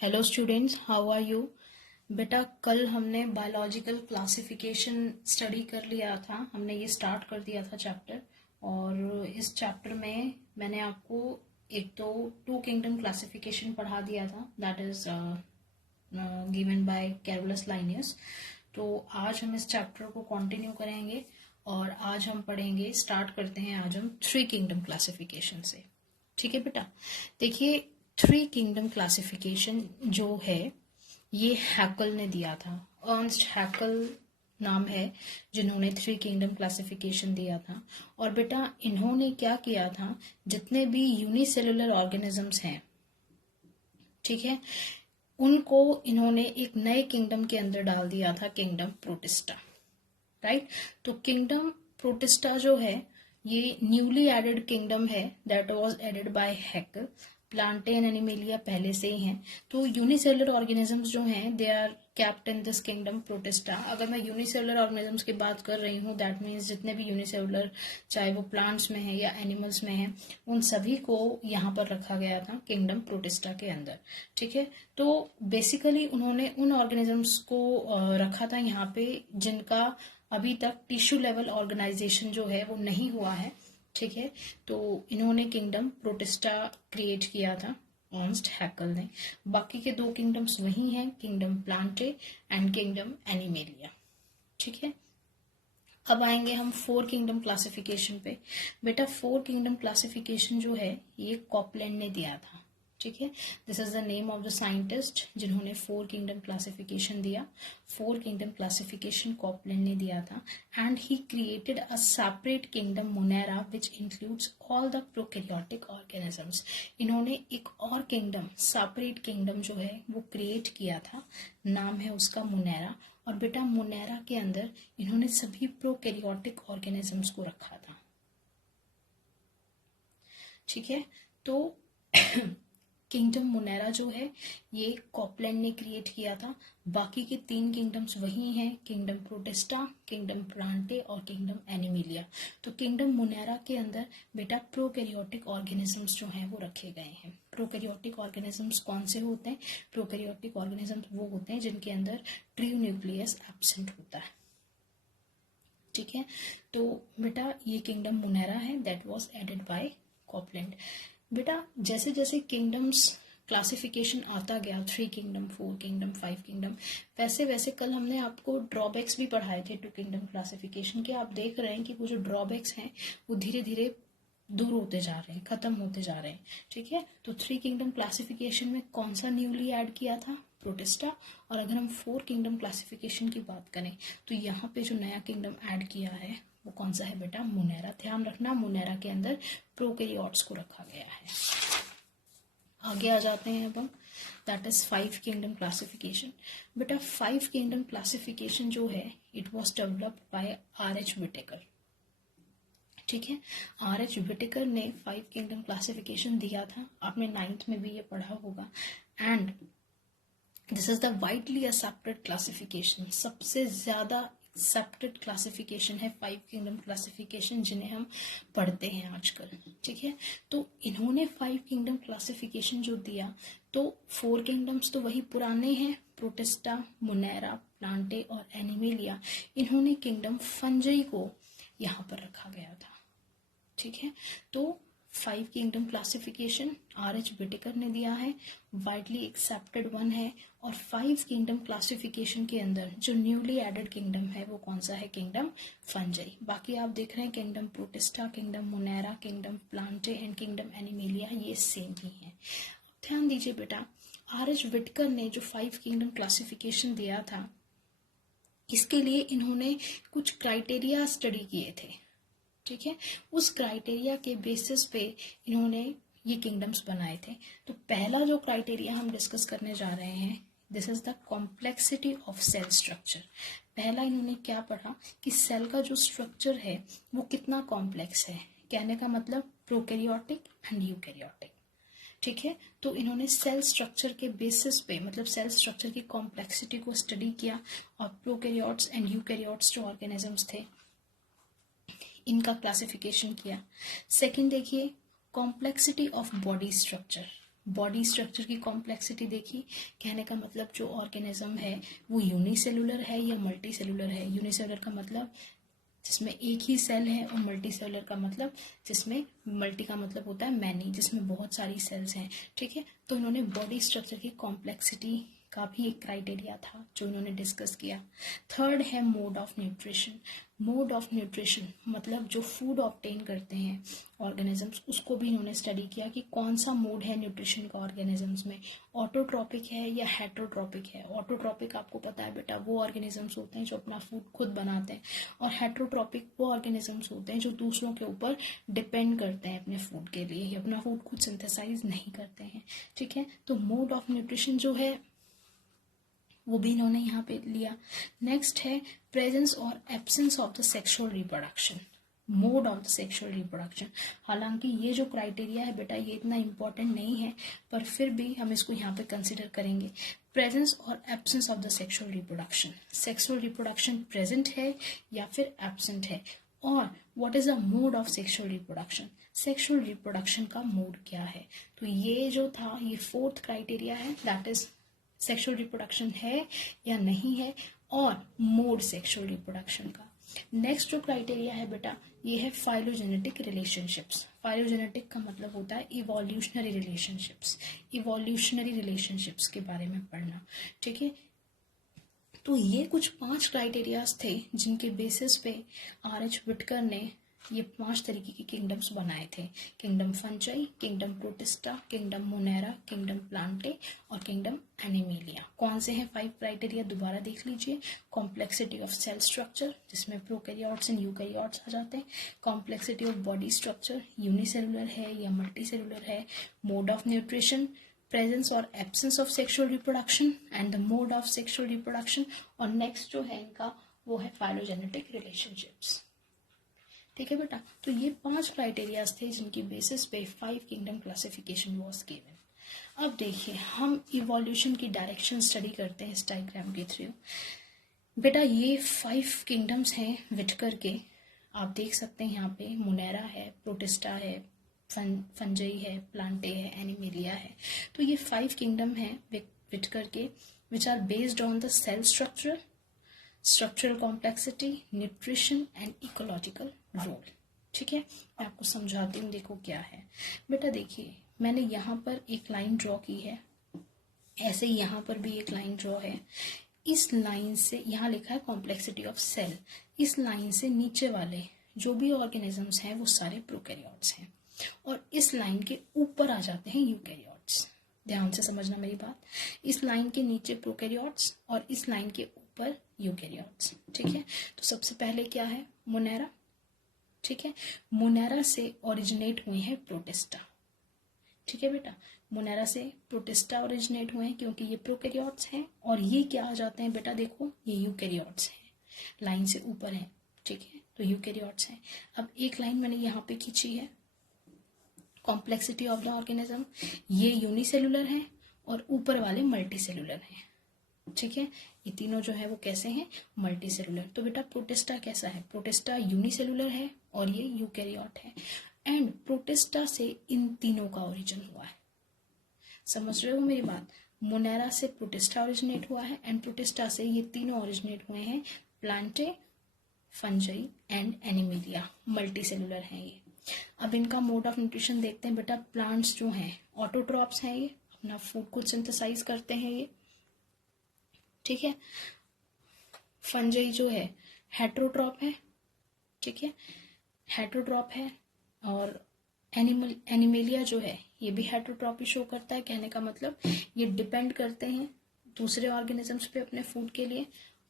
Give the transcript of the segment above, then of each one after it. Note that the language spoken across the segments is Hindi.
Hello students, how are you. बेटा, कल हमने बायोलॉजिकल क्लासिफिकेशन स्टडी कर लिया था। हमने ये स्टार्ट कर दिया था चैप्टर। और इस चैप्टर में मैंने आपको एक तो टू किंगडम क्लासिफिकेशन पढ़ा दिया था, that is given by Carolus Linnaeus. तो आज हम इस चैप्टर को कंटिन्यू करेंगे और आज हम पढ़ेंगे, स्टार्ट करते हैं आज हम थ्री किंगडम क्लासिफिकेशन से। ठीक है बेटा, देखिए थ्री किंगडम क्लासिफिकेशन जो है ये हैकल ने दिया था। अर्नस्ट हैकल नाम है जिन्होंने थ्री किंगडम क्लासिफिकेशन दिया था। और बेटा इन्होंने क्या किया था, जितने भी यूनिसेलुलर ऑर्गेनिजम्स हैं, ठीक है, उनको इन्होंने एक नए किंगडम के अंदर डाल दिया था, किंगडम प्रोटिस्टा। राइट, तो किंगडम प्रोटिस्टा जो है ये न्यूली एडेड किंगडम है, that was added by Haeckel. Plantae Animalia पहले से ही हैं। तो यूनिसेलुलर ऑर्गेनिजम्स जो हैं they are kept in this kingdom Protista. अगर मैं यूनिसेलुलर ऑर्गेनिजम्स की बात कर रही हूँ, दैट मीन्स जितने भी यूनिसेलुलर, चाहे वो प्लांट्स में है या एनिमल्स में है, उन सभी को यहाँ पर रखा गया था किंगडम प्रोटिस्टा के अंदर। ठीक है, तो बेसिकली उन्होंने उन ऑर्गेनिजम्स को रखा था यहाँ पे जिनका अभी तक टिश्यू लेवल ऑर्गेनाइजेशन जो है वो नहीं हुआ है। ठीक है, तो इन्होंने किंगडम प्रोटिस्टा क्रिएट किया था अर्नस्ट हैकल ने। बाकी के दो किंगडम्स वही हैं, kingdom Plantae and kingdom animalia. ठीक है, अब आएंगे हम फोर किंगडम क्लासिफिकेशन पे। बेटा फोर किंगडम क्लासिफिकेशन जो है ये कॉपलैंड ने दिया था। ठीक है, this is the name of the scientist जिन्होंने फोर किंगडम क्लासिफिकेशन दिया। फोर किंगडम क्लासिफिकेशन कॉपलैंड ने दिया था and he created a separate kingdom Monera which includes all the prokaryotic organisms. इन्होंने एक और किंगडम, सेपरेट किंगडम जो है वो क्रिएट किया था, नाम है उसका मोनेरा। और बेटा मोनेरा के अंदर इन्होंने सभी प्रोकैरियोटिक ऑर्गेनिजम्स को रखा था। ठीक है, तो किंगडम मोनेरा जो है ये कॉपलैंड ने क्रिएट किया था। बाकी के तीन किंगडम्स वही हैं, किंगडम प्रोटिस्टा, किंगडम प्लांटे और किंगडम एनिमेलिया। तो किंगडम मोनेरा के अंदर बेटा प्रोकैरियोटिक ऑर्गेनिजम्स जो हैं वो रखे गए हैं। प्रोकैरियोटिक ऑर्गेनिजम्स कौन से होते हैं? प्रोकैरियोटिक ऑर्गेनिजम्स वो होते हैं जिनके अंदर ट्रू न्यूक्लियस एब्सेंट होता है। ठीक है, तो बेटा ये किंगडम मोनेरा है, that was added by Copeland. बेटा जैसे जैसे किंगडम्स क्लासिफिकेशन आता गया, three kingdom, four kingdom, five kingdom, वैसे वैसे कल हमने आपको ड्रॉबैक्स भी पढ़ाए थे टू किंगडम क्लासिफिकेशन के। आप देख रहे हैं कि वो जो ड्रॉबैक्स हैं वो धीरे धीरे दूर होते जा रहे हैं, खत्म होते जा रहे हैं। ठीक है, तो थ्री किंगडम क्लासिफिकेशन में कौन सा न्यूली ऐड किया था? प्रोटिस्टा। और अगर हम फोर किंगडम क्लासिफिकेशन की बात करें तो यहाँ पे जो नया किंगडम ऐड किया है वो कौन सा है बेटा? मोनेरा। ध्यान रखना, मोनेरा के अंदर प्रोकैरियोट्स को रखा गया है। आगे आ जाते हैं अब हम, that is five kingdom classification. बेटा फाइव किंगडम क्लासिफिकेशन जो है it was developed by R.H. Whittaker. ठीक है, R.H. विटेकर ने फाइव किंगडम क्लासिफिकेशन दिया था, आपने नाइन्थ में भी ये पढ़ा होगा। And this is the widely accepted classification, सबसे ज्यादा एक्सेप्टेड क्लासिफिकेशन है फाइव किंगडम क्लासिफिकेशन जिन्हें हम पढ़ते हैं आजकल। ठीक है, तो इन्होंने फाइव किंगडम क्लासिफिकेशन जो दिया, तो फोर किंगडम्स तो वही पुराने हैं, प्रोटिस्टा, मोनेरा, प्लांटे और एनिमेलिया। इन्होंने किंगडम फंजई को यहाँ पर रखा गया था। ठीक है, तो five kingdom classification R.H. Whittaker ने दिया है, वाइडली एक्सेप्टेड वन है। और फाइव किंगडम क्लासिफिकेशन के अंदर जो न्यूली एडेड किंगडम है वो कौन सा है? किंगडम फंजई। बाकी आप देख रहे हैं kingdom protista, kingdom Monera, kingdom Plantae and kingdom animalia, ये सेम ही है। ध्यान दीजिए बेटा, R.H. विटेकर ने जो फाइव किंगडम क्लासिफिकेशन दिया था, इसके लिए इन्होंने कुछ क्राइटेरिया स्टडी किए थे। ठीक है, उस क्राइटेरिया के बेसिस पे इन्होंने ये किंगडम्स बनाए थे। तो पहला जो क्राइटेरिया हम डिस्कस करने जा रहे हैं, this is the complexity of cell structure. पहला इन्होंने क्या पढ़ा कि सेल का जो स्ट्रक्चर है वो कितना कॉम्प्लेक्स है। कहने का मतलब प्रोकैरियोटिक एंड यूकैरियोटिक। ठीक है, तो इन्होंने सेल स्ट्रक्चर के बेसिस पे, मतलब सेल स्ट्रक्चर की कॉम्प्लेक्सिटी को स्टडी किया और प्रोकैरियोट्स एंड यूकैरियोट्स जो ऑर्गेनिजम्स थे इनका क्लासिफिकेशन किया। सेकंड देखिए, complexity of body structure. Body structure की कॉम्प्लेक्सिटी देखी, कहने का मतलब जो ऑर्गेनिज्म है वो यूनिसेलुलर है या मल्टी सेलुलर है। यूनिसेलुलर का मतलब जिसमें एक ही सेल है, और मल्टी सेलुलर का मतलब जिसमें मल्टी का मतलब होता है मैनी, जिसमें बहुत सारी सेल्स हैं। ठीक है, तो उन्होंने बॉडी स्ट्रक्चर की कॉम्प्लेक्सिटी का भी एक क्राइटेरिया था जो उन्होंने डिस्कस किया। थर्ड है mode of nutrition. Mode of nutrition मतलब जो फूड ऑब्टेन करते हैं ऑर्गेनिजम्स, उसको भी इन्होंने स्टडी किया कि कौन सा मोड है न्यूट्रिशन का ऑर्गेनिजम्स में, ऑटोट्रॉपिक है या हेटरोट्रॉपिक है। ऑटोट्रॉपिक आपको पता है बेटा वो ऑर्गेनिजम्स होते हैं जो अपना फूड खुद बनाते हैं, और हेटरोट्रॉपिक वो ऑर्गेनिजम्स होते हैं जो दूसरों के ऊपर डिपेंड करते हैं अपने फूड के लिए, अपना फूड खुद सिंथेसाइज नहीं करते हैं। ठीक है, तो मोड ऑफ न्यूट्रिशन जो है वो भी इन्होंने यहाँ पे लिया। नेक्स्ट है प्रेजेंस और absence of the sexual reproduction, mode of the sexual reproduction. हालांकि ये जो क्राइटेरिया है बेटा ये इतना इम्पोर्टेंट नहीं है, पर फिर भी हम इसको यहाँ पे कंसिडर करेंगे। प्रेजेंस और absence of the sexual reproduction, sexual reproduction present है या फिर एब्सेंट है, और what is the mode of sexual reproduction, sexual reproduction का मोड क्या है। तो ये जो था ये फोर्थ क्राइटेरिया है, दैट इज सेक्सुअल रिप्रोडक्शन है या नहीं है, और मोड सेक्सुअल रिप्रोडक्शन का। नेक्स्ट जो क्राइटेरिया है बेटा ये है फाइलोजेनेटिक रिलेशनशिप्स। फाइलोजेनेटिक का मतलब होता है इवोल्यूशनरी रिलेशनशिप्स, इवोल्यूशनरी रिलेशनशिप्स के बारे में पढ़ना। ठीक है, तो ये कुछ 5 क्राइटेरियाज थे जिनके बेसिस पे आर.एच. विटकर ने ये 5 तरीके के किंगडम्स बनाए थे। Kingdom fungi, kingdom protista, kingdom Monera, kingdom Plantae और किंगडम एनिमेलिया। कौन से हैं 5 क्राइटेरिया दोबारा देख लीजिए। कॉम्प्लेक्सिटी ऑफ सेल स्ट्रक्चर जिसमें प्रोकैरियोट्स एंड यूकैरियोट्स आ जाते हैं। Complexity of body structure, unicellular है या मल्टी सेलुलर है। मोड ऑफ न्यूट्रिशन, प्रेजेंस और absence of sexual reproduction and the mode of sexual reproduction, और नेक्स्ट जो है इनका वो है फाइलोजेनेटिक रिलेशनशिप्स। ठीक है बेटा, तो ये 5 क्राइटेरियाज थे जिनकी बेसिस पे 5 किंगडम क्लासिफिकेशन वाज गिवन। अब देखिए हम इवोल्यूशन की डायरेक्शन स्टडी करते हैं इस डायग्राम के थ्रू। बेटा ये 5 किंगडम्स हैं विटकर के, आप देख सकते हैं यहाँ पे मोनेरा है, प्रोटिस्टा है, फंजई है, प्लांटे है, एनिमेलिया है। तो ये 5 किंगडम हैं विटकर के which are based on the cell structure, structural complexity, nutrition and ecological role. ठीक है, मैं आपको समझाती हूँ, देखो क्या है बेटा। देखिए मैंने यहाँ पर एक लाइन ड्रॉ की है, ऐसे ही यहाँ पर भी एक लाइन ड्रॉ है। इस लाइन से यहाँ लिखा है कॉम्प्लेक्सिटी ऑफ सेल, इस लाइन से नीचे वाले जो भी ऑर्गेनिजम्स हैं वो सारे प्रोकैरियोट्स हैं, और इस लाइन के ऊपर आ जाते हैं यूकैरियोट्स। ध्यान से समझना मेरी बात, इस लाइन के नीचे प्रोकैरियोट्स और इस लाइन के ऊपर यूकैरियोट्स। ठीक है, तो सबसे पहले क्या है मोनेरा। ठीक है, मोनेरा से ओरिजिनेट हुए हैं प्रोटिस्टा। ठीक है बेटा, मोनेरा से प्रोटिस्टा ओरिजिनेट हुए हैं क्योंकि ये प्रोकैरियोट्स हैं, और ये क्या आ जाते हैं बेटा, देखो ये यूकैरियोट्स हैं, लाइन से ऊपर हैं। ठीक है, तो यूकैरियोट्स हैं। अब एक लाइन मैंने यहाँ पे खींची है, कॉम्प्लेक्सिटी ऑफ द ऑर्गेनिज्म, ये यूनिसेलुलर है और ऊपर वाले मल्टी सेलुलर हैं। ठीक है, ये तीनों जो है वो कैसे हैं, मल्टी सेलुलर। तो बेटा प्रोटिस्टा कैसा है, प्रोटिस्टा यूनिसेलुलर है और ये यूकैरियोट है, एंड प्रोटिस्टा से इन तीनों का ओरिजिन हुआ है। समझ रहे हो मेरी बात, मोनेरा से प्रोटिस्टा ओरिजिनेट हुआ है एंड प्रोटिस्टा से ये तीनों ओरिजिनेट हुए हैं, Plantae, fungi and animalia, multi cellular हैं ये। अब इनका मोड ऑफ न्यूट्रिशन देखते हैं बेटा। प्लांट्स जो हैं ऑटोट्रॉप्स हैं, ये अपना फूड खुद सिंथेसाइज करते हैं ये। ठीक है, फंजाई जो है हेटरोट्रॉप है। ठीक है, हेटरोट्रॉप है, और एनिमेलिया जो है ये भी हेटरोट्रॉपी शो करता है। कहने का मतलब ये डिपेंड करते हैं दूसरे ऑर्गेनिजम्स पे अपने फूड के लिए।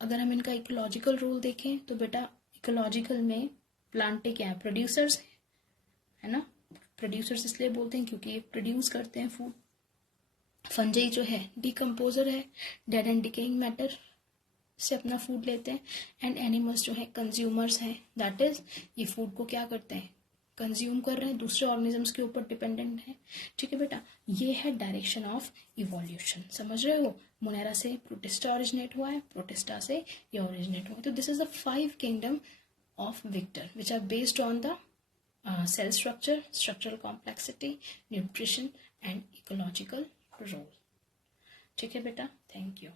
अगर हम इनका इकोलॉजिकल रोल देखें तो बेटा इकोलॉजिकल में प्लांटे क्या है, प्रोड्यूसर्स है ना। प्रोड्यूसर्स इसलिए बोलते हैं क्योंकि ये प्रोड्यूस करते हैं फूड। फंजाई जो है डिकम्पोजर है, डेड एंड डिकेइंग मैटर से अपना फूड लेते हैं, एंड एनिमल्स जो है कंज्यूमर्स हैं, दैट इज ये फूड को क्या करते हैं, कंज्यूम कर रहे हैं, दूसरे ऑर्गेनिजम्स के ऊपर डिपेंडेंट है। ठीक है बेटा, ये है डायरेक्शन ऑफ इवोल्यूशन। समझ रहे हो, मोनेरा से प्रोटिस्टा ओरिजिनेट हुआ है, प्रोटिस्टा से ये ओरिजिनेट हुआ है। तो this is the 5 kingdom of विक्टर which are based on the cell structure, structural complexity, nutrition and ecological role. ठीक है बेटा, थैंक यू।